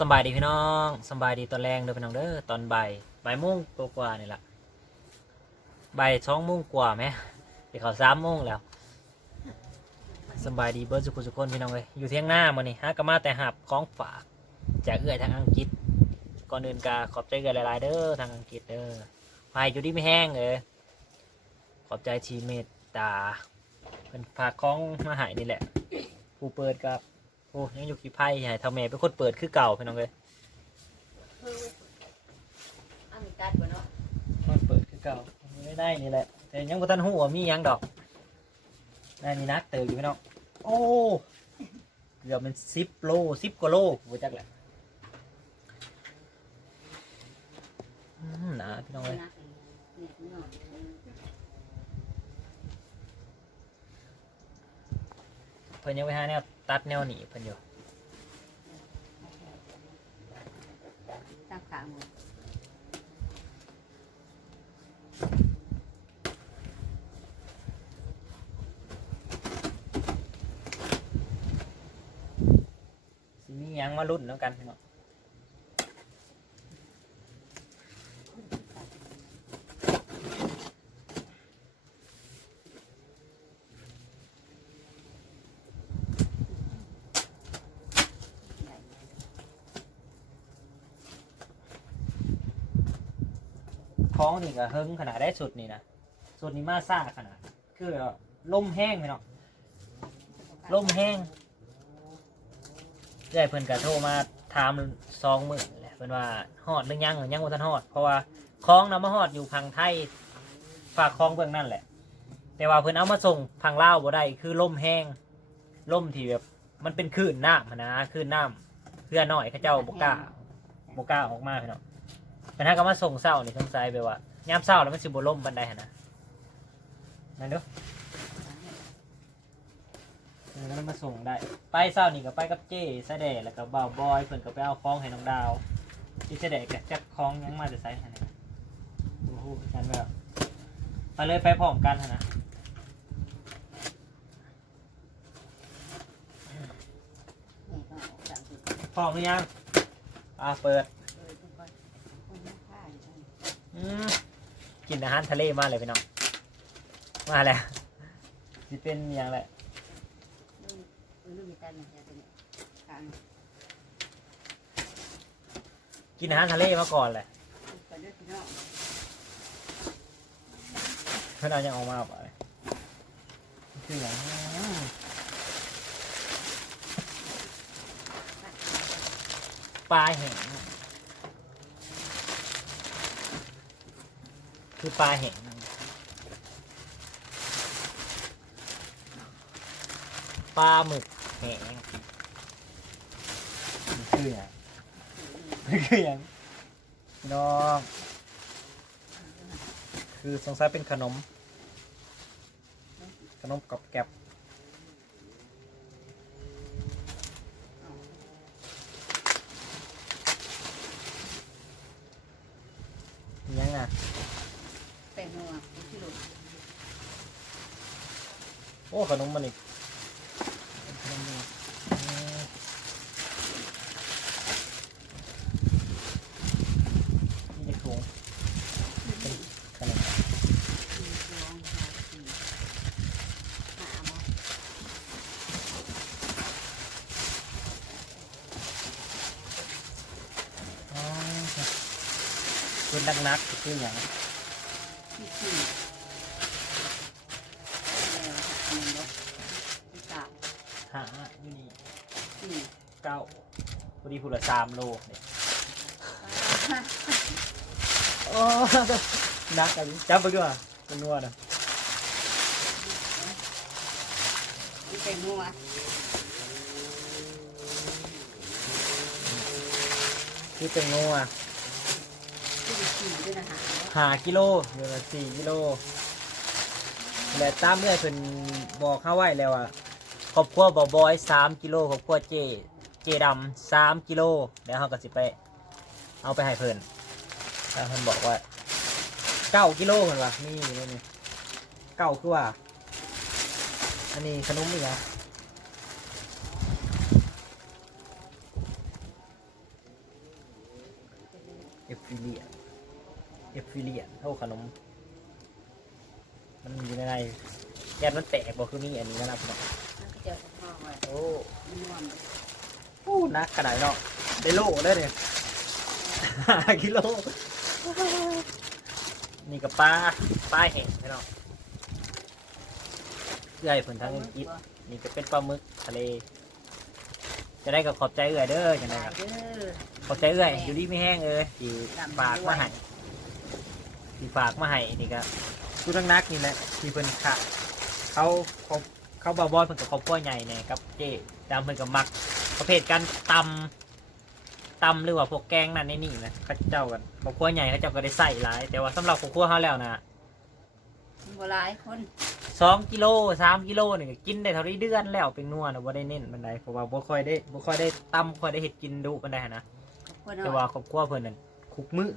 สบายดีพี่น้องสบายดีตอนแรงเด้อพี่น้องเด้อตอนบ่ายบ่ายโมงกว่าๆนี่แหละบ่ายสองโมงกว่าไหมเดี๋ยวเขาสามโมงแล้วสบายดีเบิร์ดสุขุสุขคนพี่น้องเลยอยู่เที่ยงหน้ามานี่ฮะก็มาแต่หับของฝากจากเอื้อยทางอังกฤษก่อนอื่นกาขอบใจเอื้อยหลายๆเด้อทางอังกฤษเด้อพายอยู่ดีไม่แห้งเลยขอบใจทีเมตตาเป็นฝากของมาใหายนี่แหละผู้เปิดกับ อ้ยังอยู่ขี้ไพ่ใหญ่ทำแม่เป็นคนเปิดคือเก่าพี่น้องเลยอันนี้ตัดบ่เนาะมันเปิดคือเก่าไม่ได้นี่แหละ แต่ยังบ่ทันหูว่ามีหยังดอกได้นี่นักเติบอยู่พี่น้องโอ้เกือบเป็นสิบโลสิบกว่าโลบ่จักแหละอืมหนาพี่น้องเลยนักนี่นี่เนาะเพิ่นยังไปหาแนว ตัดแนวหนีเพิ่นอยู่ตั้งขาหมดสิมีหยังมาลุ้นแล้วกันพี่น้อง ท้องนี่ก็เฮิงขนาดได้สุดนี่นะสุดนี่มาซ่าขนาด คือลมแห้งพี่น้องลมแห้งใหญ่เพิ่นก็โทรมาถามซองมือแหละเพิ่นว่าฮอดหรือยังหรือยังบ่ทันฮอด เพราะว่าคลองนำมาฮอดอยู่พังไทยฝากคลองเบื้องนั่นแหละ แต่ว่าเพิ่นเอามาส่งพังลาวบ่ได้คือลมแห้งลมที่แบบมันเป็นคลื่นน้ำหั้นนะคลื่นน้ำเพื่อน้อยเขาเจ้าบ่กล้าบ่กล้าออกมาพี่น้อง แต่ถ้าก็มาส่งเช้านี่สงสัยไปว่ายามเช้าแล้วมันสิบ่ล่มบันไดหั่นนะนั่นเด้อเออแล้วมันมาส่งได้ ไปเศร้านี่ก็ไปกับเจ้แสดแล้วก็บ่าวบอยเพิ่นก็ไปเอาคล้องให้น้องดาวที่แสดกับจักคล้องยังมาจะใส่ให้นะโอ้โหฉันแบบไปเลยไปพร้อมกันหั่นนะนี่ต้องออกจากจุดพร้อมหรือยังอ่าเปิด เออทุกคนคนนักฆ่าอยู่นั่น อืมกินอาหารทะเลมาเลยพี่น้อง มาแล้วสิเป็นอย่างแหละลูกลูกมีตันเนี่ยตัวนี้ทางกินอาหารทะเลมาก่อนแหลยพี่น้องเพื่อนเอายังออกมาไปคืออย่างปลาแห้ง คือปลาแห้งปลาหมึกแห้งคืออย่างนี่คืออย่างพี่น้องคือสงสัยเป็นขนม ขนมกรอบแกรบยังอะ แป้งนัวที่หลุด โอ้ขนมมันอีกขนมมันอีกอืมนี่ในถุงเป็นขนมอ๋อเป็นนักนักคืออย่าง สี่แล้วหนึ่งลบที่สาม หาอยู่นี่ สี่ เก้าพอดีพูดละสามโลเนี่ยโอ้นักอันนี้จับไปด้วยมันนวดอะที่เป็นนัวคือเป็นงูอะที่เป็นสี่ด้วยนะฮะหากิโลเดือนละสี่กิโลและตามเมื่อเพิ่นบอกเข้าไว้แล้วอะครอบครัวบอบอยสามกิโลครอบครัวเจ เจดำสามกิโลเดี๋ยวเขาก็สิไป เอาไปให้เพิ่นแล้วเพิ่นบอกว่าเก้ากิโลเพิ่นว่านี่นี่นี่เก้าคือว่า อันนี้ขนมอีกเหรอฟิเลียนเอฟฟิเลียนเท่าขนม มันอยู่ในในแกนมันแตกบอกคือมีอันนี้นะครับเนาะมันก็เจอกับพ่อไว้โอ้มั นักขนาดเนาะได้โลได้เนี่ยกิโล นี่กับปลาปลาแห้งใช่เนาะเอื้อยผลทางอังกฤษนี่ก็เป็นปลาหมึกทะเล จะได้กับขอบใจเอื้อยเด้อจังไดได้ครับขอบใจเอื้อยอยู่ดีไม่แห้งเอ้ยที่ฝากมาให้ที่ฝากมาให้นี่ก็ทุกทั้งนักนี่แหละที่เพิ่นขะเขาเขาเขาบาบอยเพิ่นกับครอบครัวใหญ่เนี่ยกับเจ๊ดำเพิ่นกับมัก ประเภทการตำตำหรือว่าพวกแกงนั่นนี่นะเขาเจ้ากันครอบครัวใหญ่เขาเจ้าก็ได้ใส่หลาย แต่ว่าสำหรับครอบครัวเขาแล้วนะมันบ่หลายคนสองกิโลสามกิโลนี่ก็กินได้เท่านี้เดือนแล้วเป็นนัวนะบ่ได้เน้นบันไดเพราะว่าบ่ค่อยได้บ่ค่อยได้ตำค่อยได้เห็ดกินดุบันไดหั้นนะคนแต่น้อว่ายครอบครัวเพิ่นนั่นคุกมื้อ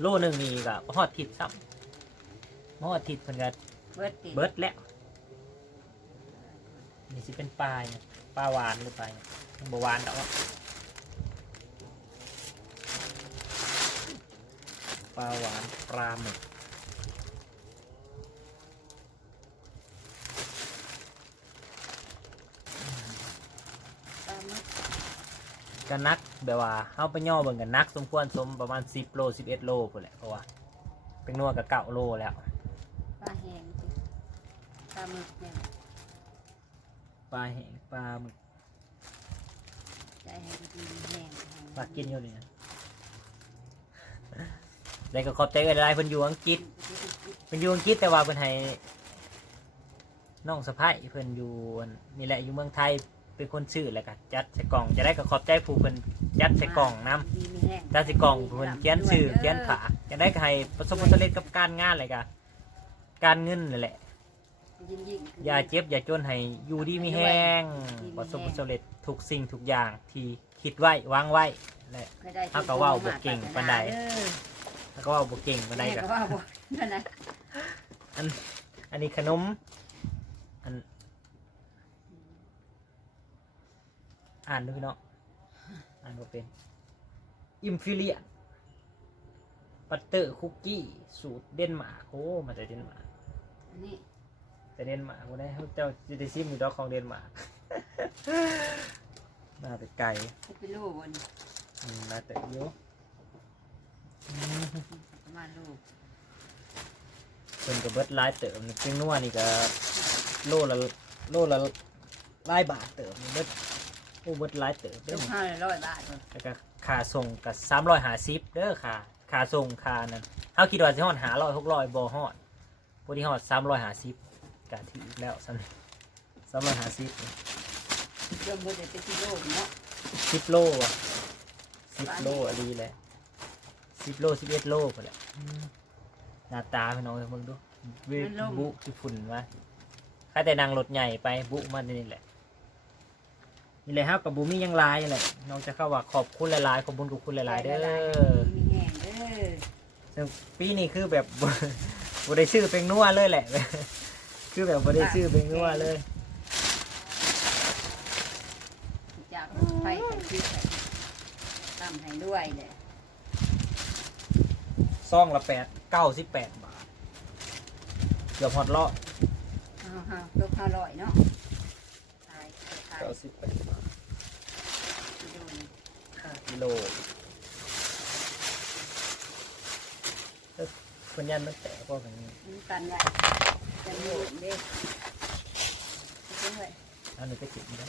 โลหนึงนี่ก็ฮอดทิศซ้ำฮอดทิศเพิ่นก็เบิดติดเบิดแล้วนี่สิเป็นปลาเนี่ย ปลาหวานหรือปลาเนี่ยยังบ่หวานดอกปลาหวานปลาหมึกกก็นักแบบว่าเฮาไปย่อเบิ่งกันนัก สมควรสมประมาณ10โล11โลพุ่นแหละเพราะว่าเป็นนัวกับเก้าโลแล้วปลาแห้งปลาหมึกเนี่ย ปลาแห้งปลาหมึกใจแห้งดีแห้งแห้งปลากินอยู่นี่นะแล้วก็ขอบใจกันหลายๆเพิ่นอยู่อังกฤษเพิ่นอยู่อังกฤษแต่ว่าเพิ่นให้น้องสะพ้ายเพิ่นอยู่อันนี่แหละอยู่เมืองไทยเป็นคนซื้อแล้วก็จัดใส่กล่องจะได้ก็ขอบใจผู้เพิ่นจัดใส่กล่องนํดีมีแห้งจัดใส่กล่องเพิ่นเขียนชื่อเขียนฝาจะได้ก็ให้ประสบความสำเร็จกับการงานเลยก็การเงินนั่นแหละ ยิ่งยิ่งอย่าเจ็บอย่าจนให้อยู่ดีมีแห้งประสบความสำเร็จทุกสิ่งทุกอย่างที่คิดไว้วางไว้และเคยได้เอาก็ว่าวบ่เก่งปานใดเด้อแล้วก็ว่าบ่เก่งปานใดแม่ก็ก็ว่าบ่นั่นนะอันนี้ขนมอันอ่านดูพี่น้องอ่านบ่เป็นอิมฟิเลียปัตเตอร์คุกกี้สูตรเดนมาร์กโอ้มาจากเดนมาร์กอันนี้ แต่เดนมาร์กบ่ได้เจ้าจะได้ซิมอยู่ดอกของเดนมาร์ก น่าไปไกลจะเป็นลูกบนอืมน่าแต่เยอะประมาณลูกเพิ่นก็เบิดหลายเติมนี่เพียงนัวนี่ก็โลละโลละหลายบาทเติมนี่เบิดโอ้เบิดหลายเติมเด้ลูอกห้าร้อยบาทเลยแล้วก็ค่าส่งก็350เด้อค่ะค่าส่งค่านั้นเฮาคิดว่าสิฮอด500 600บ่ฮอดบ่ที่ฮอด350 ก็ถือแล้วซั่น350นี่เริ่มบ่ได้เป็นกิโลเนาะ10โลอะ10โลอะดีเลย10โล11โลพุ่นแหละอืมหน้าตาพี่น้องเอ้ยเบิ่งดูเวบุสิฝุ่นมาใครแต่นางรถใหญ่ไปบุมันนี่แหละนี่แหละครับกับบูมี่ยังหลายแหละน้องจะเข้าว่าขอบคุณหลายๆขอบคุณกับคุณหลายๆเด้อมีแห้งเด้อซึ่งปีนี้คือแบบบ่ได้ชื่อเป็นนัวเลยแหละ คือแบบบ่ได้ชื่อเป็นนัวเลยจากไฟไปที่ใส่ทำให้ด้วยเลยซองละแปดเก้าสิบแปดบาท เกือบฮอดเลาะฮ่าฮ่าลูกห้าร้อยเนาะตายตายเก้าสิบแปดบาท ดูนี่ห้ากิโลเอ้ย คนยันมันแตกพวกนี้มันตันไว้จะมีเด้ด้วยอันนี้ก็จิบไม่ได้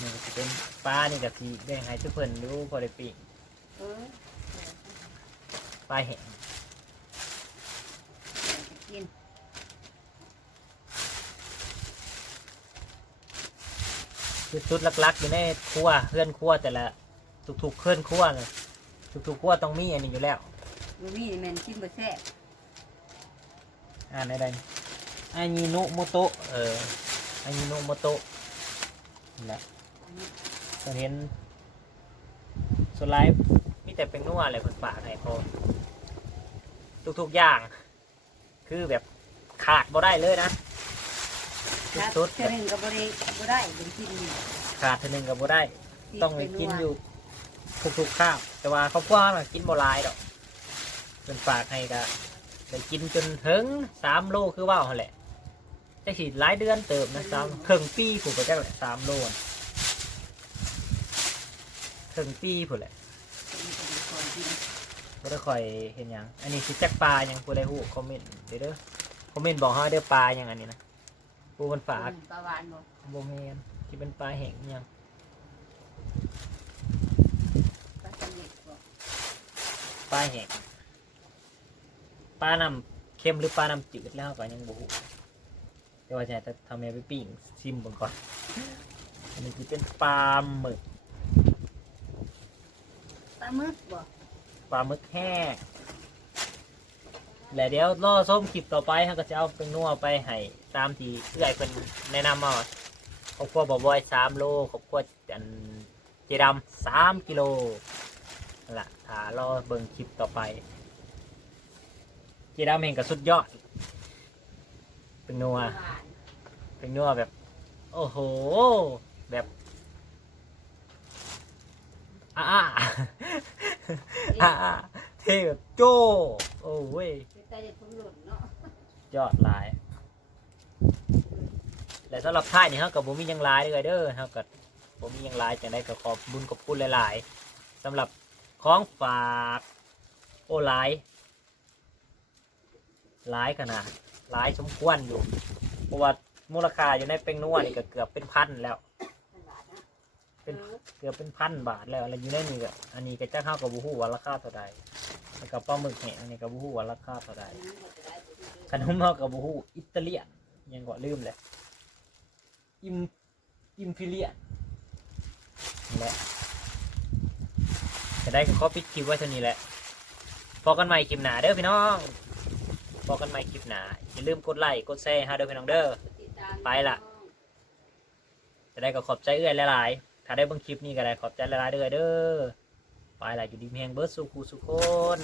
นี่ก็จะเป็นปลานี่กับทีแบ่งให้ทุกเพิ่นดูพอได้ปีกเออปลาแห้งกินคือชุดลักๆอยู่ในครัวเพื่อนครัวแต่ละทุกๆเคลื่อนครัวเลยทุกๆครัวต้องมีอันนี้อยู่แล้ว บูมี่นี่แมันชิมบะแซ่บอ่านได้ๆอายิโนโมโตะเอออายิโนโมโตะนั่นแหละอันนี้ตอนเห็นส่วนไลฟ์มีแต่เป็นนัวอะไรคนฝากให้พอทุกๆอย่าง คือแบบขาดบ่ได้เลยนะถ้าสุดเท่านึงก็บ่ได้บ่ได้เป็นกินนี่ๆขาดเทีนึงกับบ่ได้ ต้องไปกินอยู่ทุกๆข้าวแต่ว่าเขาพวกน่ะกินบ่หลายดอก เป็นฝากให้ก็ได้กินจนถึงสามโลคือว่าวหั่นแหละจะฉีดหลายเดือนเติมนะสามครึ่งปีผูกไปจักแหละสามโลน่ะครึ่งปีผูกแหละเป็นเป็นคนกินบ่ได้ค่อยเห็นหยัง อันนี้สิจักปลาหยังผู้ใดฮู้คอมเมนต์เด้อเด้อคอมเมนต์บอกเฮาเด้อปลาหยังอันนี้นะผู้มันฝากปลาหวานบ่บ่แม่นที่เป็นปลาแห้งอิหยังปลาสลิดบ่ปลาแห้ง ปลาน้ำเค็มหรือปลาน้ำจืดแล้วก็ยังบ่ฮู้แต่ว่าจะให้ทำให้ไปปิ้งชิมเบิ่งก่อนอันนี้สิเป็นปลาหมึกปลาหมึกบ่ปลาหมึกแห้งแล้วเดี๋ยวรอส้มคลิปต่อไปเฮาก็จะเอาเป็นนัวไปให้ตามที่เอื้อยเพิ่นแนะนำมาครอบครัวบอบอยสามโลครอบครัวอันเจดำสามกิโลนั่นละถ้ารอเบิ่งคลิปต่อไป เจดำเองก็สุดยอด เป็นนัวปลาหวานเป็นนัวแบบ โอ้โห แบบอ้าอ้าอ้าอ้าเท่แบบโจ้โอ้เว้ยคือแต่เด็กผมหล่นเนาะยอดหลายและสำหรับท่ายนี่เขากับบุมีหยังหลายเลยเด้อเขากับบุมีหยังหลายจังได้ก็ขอบบุญขอบคุณหลาย ๆสำหรับของฝากโอ้หลาย หลายขนาดหลายสมควรอยู่ เพราะว่ามูลค่าอยู่ในเป็งนัวนี่ก็เกือบเป็นพันแล้ว เป็นเกือบเป็นพันบาทแล้วอะไรอยู่ในนี่ก็อันนี้ก็จะเข้ากับบูฮู้ว่าราคาเท่าใดแล้วก็ปลาหมึกแห้งอันนี้ก็บูฮู้ว่าราคาเท่าใดขนมเฮากับบูฮู้อิตาเลียนยังก็ลืมเลยอิมอิมฟิเลียนและจะได้ก็ขอปิดคลิปไว้เท่านี้แหละพอกันใหม่คลิปหน้าเด้อพี่น้อง พอกันใหม่คลิปหน้าอย่าลืมกดไลค์กดแชร์ฮะเด้อพี่น้องเด้อไปล่ะจะได้ก็ขอบใจเอื้อยหลายๆถ้าได้เบิ่งคลิปนี้ก็ได้ขอบใจหลายๆเด้อเด้อไปล่ะอยู่ดีเมียงเบิร์ดสุขูสุคน